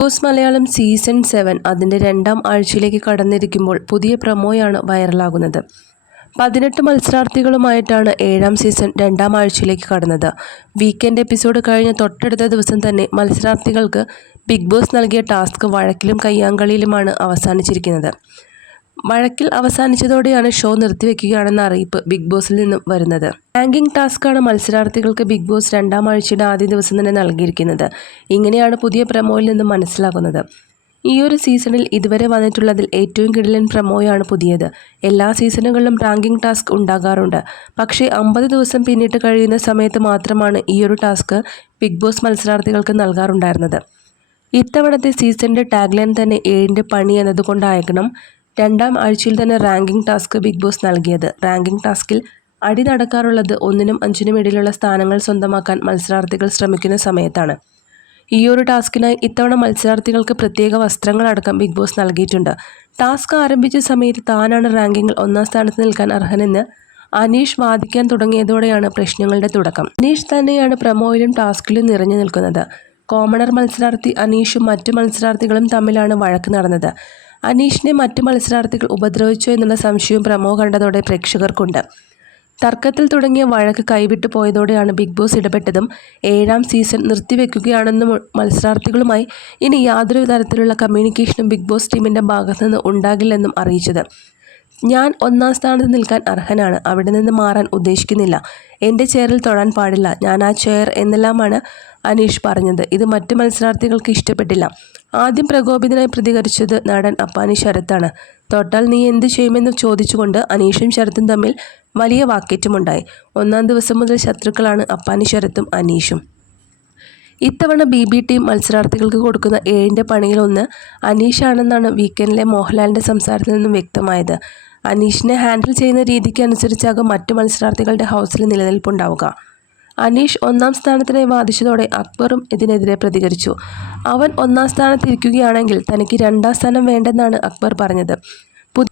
Boss Malayalam season seven അതിന്റെ രണ്ടാം ആഴ്ചയിലേക്ക് കടന്നിരിക്കുമ്പോൾ പുതിയ പ്രമോയാണ് വൈറലാകുന്നത്. പതിനെട്ട് മത്സരാർത്ഥികളുമായിട്ടാണ് ഏഴാം സീസൺ രണ്ടാം ആഴ്ചയിലേക്ക് കടന്നത്. വീക്കെൻഡ് എപ്പിസോഡ് കഴിഞ്ഞ തൊട്ടടുത്ത ദിവസം തന്നെ മത്സരാർത്ഥികൾക്ക് ബിഗ് ബോസ് നൽകിയ ടാസ്ക് വഴക്കിലും കയ്യാങ്കളിയിലുമാണ് അവസാനിച്ചിരിക്കുന്നത്. വഴക്കിൽ അവസാനിച്ചതോടെയാണ് ഷോ നിർത്തിവെക്കുകയാണെന്ന അറിയിപ്പ് ബിഗ് ബോസിൽ നിന്നും വരുന്നത്. റാങ്കിംഗ് ടാസ്ക്കാണ് മത്സരാർത്ഥികൾക്ക് ബിഗ് ബോസ് രണ്ടാം ആഴ്ചയുടെ ആദ്യ ദിവസം തന്നെ നൽകിയിരിക്കുന്നത്. ഇങ്ങനെയാണ് പുതിയ പ്രമോയിൽ നിന്നും മനസ്സിലാക്കുന്നത് ഈ ഒരു സീസണിൽ ഇതുവരെ വന്നിട്ടുള്ളതിൽ ഏറ്റവും കിടിലൻ പ്രമോയാണ് പുതിയത്. എല്ലാ സീസണുകളിലും റാങ്കിംഗ് ടാസ്ക് ഉണ്ടാകാറുണ്ട്. പക്ഷേ അമ്പത് ദിവസം പിന്നിട്ട് കഴിയുന്ന സമയത്ത് മാത്രമാണ് ഈ ഒരു ടാസ്ക് ബിഗ് ബോസ് മത്സരാർത്ഥികൾക്ക് നൽകാറുണ്ടായിരുന്നത്. ഇത്തവണത്തെ സീസണിന്റെ ടാഗ്ലൈൻ തന്നെ ഏഴിന്റെ പണി എന്നതുകൊണ്ടായിരിക്കണം രണ്ടാം ആഴ്ചയിൽ തന്നെ റാങ്കിംഗ് ടാസ്ക് ബിഗ് ബോസ് നൽകിയത്. റാങ്കിംഗ് ടാസ്കിൽ അടി നടക്കാറുള്ളത് ഒന്നിനും അഞ്ചിനും ഇടയിലുള്ള സ്ഥാനങ്ങൾ സ്വന്തമാക്കാൻ മത്സരാർത്ഥികൾ ശ്രമിക്കുന്ന സമയത്താണ്. ഈ ഒരു ടാസ്കിനായി ഇത്തവണ മത്സരാർത്ഥികൾക്ക് പ്രത്യേക വസ്ത്രങ്ങളടക്കം ബിഗ് ബോസ് നൽകിയിട്ടുണ്ട്. ടാസ്ക് ആരംഭിച്ച സമയത്ത് താനാണ് റാങ്കിങ്ങിൽ ഒന്നാം സ്ഥാനത്ത് നിൽക്കാൻ അർഹനെന്ന് അനീഷ് വാദിക്കാൻ തുടങ്ങിയതോടെയാണ് പ്രശ്നങ്ങളുടെ തുടക്കം. അനീഷ് തന്നെയാണ് പ്രമോയിലും ടാസ്കിലും നിറഞ്ഞു നിൽക്കുന്നത്. കോമണർ മത്സരാർത്ഥി അനീഷും മറ്റു മത്സരാർത്ഥികളും തമ്മിലാണ് വഴക്ക് നടന്നത്. അനീഷിനെ മറ്റു മത്സരാർത്ഥികൾ ഉപദ്രവിച്ചോ എന്നുള്ള സംശയവും പ്രമോ കണ്ടതോടെ പ്രേക്ഷകർക്കുണ്ട്. തർക്കത്തിൽ തുടങ്ങിയ വഴക്ക് കൈവിട്ടു പോയതോടെയാണ് ബിഗ് ബോസ് ഇടപെട്ടതും ഏഴാം സീസൺ നിർത്തിവെക്കുകയാണെന്നും മത്സരാർത്ഥികളുമായി ഇനി യാതൊരു തരത്തിലുള്ള കമ്മ്യൂണിക്കേഷനും ബിഗ് ബോസ് ടീമിന്റെ ഭാഗത്തുനിന്ന് ഉണ്ടാകില്ലെന്നും അറിയിച്ചത്. ഞാൻ ഒന്നാം സ്ഥാനത്ത് നിൽക്കാൻ അർഹനാണ്. അവിടെ നിന്ന് മാറാൻ ഉദ്ദേശിക്കുന്നില്ല. എന്റെ ചെയറിൽ തൊടാൻ പാടില്ല. ഞാൻ ആ ചെയർ എന്നെല്ലാമാണ് അനീഷ് പറഞ്ഞത്. ഇത് മറ്റു മത്സരാർത്ഥികൾക്ക് ഇഷ്ടപ്പെട്ടില്ല. ആദ്യം പ്രകോപിതനായി പ്രതികരിച്ചത് നടൻ അപ്പാനി ശരത്താണ്. തൊട്ടാൽ നീ എന്ത് ചെയ്യുമെന്ന് ചോദിച്ചുകൊണ്ട് അനീഷും ശരത്തും തമ്മിൽ വലിയ വാക്കേറ്റമുണ്ടായി. ഒന്നാം ദിവസം മുതൽ ശത്രുക്കളാണ് അപ്പാനി ശരത്തും അനീഷും. ഇത്തവണ ബി ബി ടീം മത്സരാർത്ഥികൾക്ക് കൊടുക്കുന്ന ഏഴിന്റെ പണിയിലൊന്ന് അനീഷാണെന്നാണ് വീക്കെൻഡിലെ മോഹൻലാലിന്റെ സംസാരത്തിൽ നിന്നും വ്യക്തമായത്. അനീഷിനെ ഹാൻഡിൽ ചെയ്യുന്ന രീതിക്ക് അനുസരിച്ചാകും മറ്റു മത്സരാർത്ഥികളുടെ ഹൗസിൽ നിലനിൽപ്പുണ്ടാവുക. അനീഷ് ഒന്നാം സ്ഥാനത്തിനെ വാദിച്ചതോടെ അക്ബറും ഇതിനെതിരെ പ്രതികരിച്ചു. അവൻ ഒന്നാം സ്ഥാനത്തിരിക്കുകയാണെങ്കിൽ തനിക്ക് രണ്ടാം സ്ഥാനം വേണ്ടെന്നാണ് അക്ബർ പറഞ്ഞത്.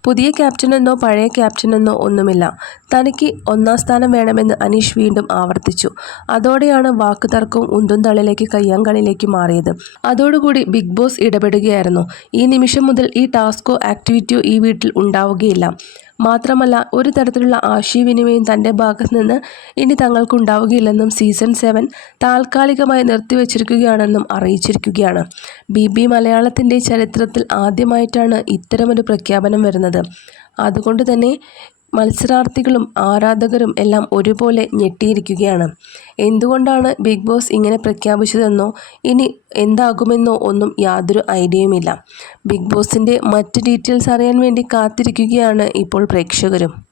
പുതിയ ക്യാപ്റ്റനെന്നോ പഴയ ക്യാപ്റ്റനെന്നോ ഒന്നുമില്ല. തനിക്ക് ഒന്നാം സ്ഥാനം വേണമെന്ന് അനീഷ് വീണ്ടും ആവർത്തിച്ചു. അതോടെയാണ് വാക്കുതർക്കവും ഉന്തും തള്ളിലേക്ക് കയ്യാങ്കളിലേക്ക് മാറിയത്. അതോടുകൂടി ബിഗ് ബോസ് ഇടപെടുകയായിരുന്നു. ഈ നിമിഷം മുതൽ ഈ ടാസ്കോ ആക്ടിവിറ്റിയോ ഈ വീട്ടിൽ ഉണ്ടാവുകയില്ല. മാത്രമല്ല ഒരു തരത്തിലുള്ള ആശയവിനിമയം തന്റെ ഭാഗത്ത് നിന്ന് ഇനി തങ്ങൾക്കുണ്ടാവുകയില്ലെന്നും സീസൺ സെവൻ താൽക്കാലികമായി നിർത്തിവച്ചിരിക്കുകയാണെന്നും അറിയിച്ചിരിക്കുകയാണ്. ബി ബി മലയാളത്തിന്റെ ചരിത്രത്തിൽ ആദ്യമായിട്ടാണ് ഇത്തരമൊരു പ്രഖ്യാപനം വരുന്നത്. അതുകൊണ്ട് തന്നെ മത്സരാർത്ഥികളും ആരാധകരും എല്ലാം ഒരുപോലെ ഞെട്ടിയിരിക്കുകയാണ്. എന്തുകൊണ്ടാണ് ബിഗ് ബോസ് ഇങ്ങനെ പ്രഖ്യാപിച്ചതെന്നോ ഇനി എന്താകുമെന്നോ ഒന്നും യാതൊരു ഐഡിയയുമില്ല. ബിഗ് ബോസിന്റെ മറ്റ് ഡീറ്റെയിൽസ് അറിയാൻ വേണ്ടി കാത്തിരിക്കുകയാണ് ഇപ്പോൾ പ്രേക്ഷകരും.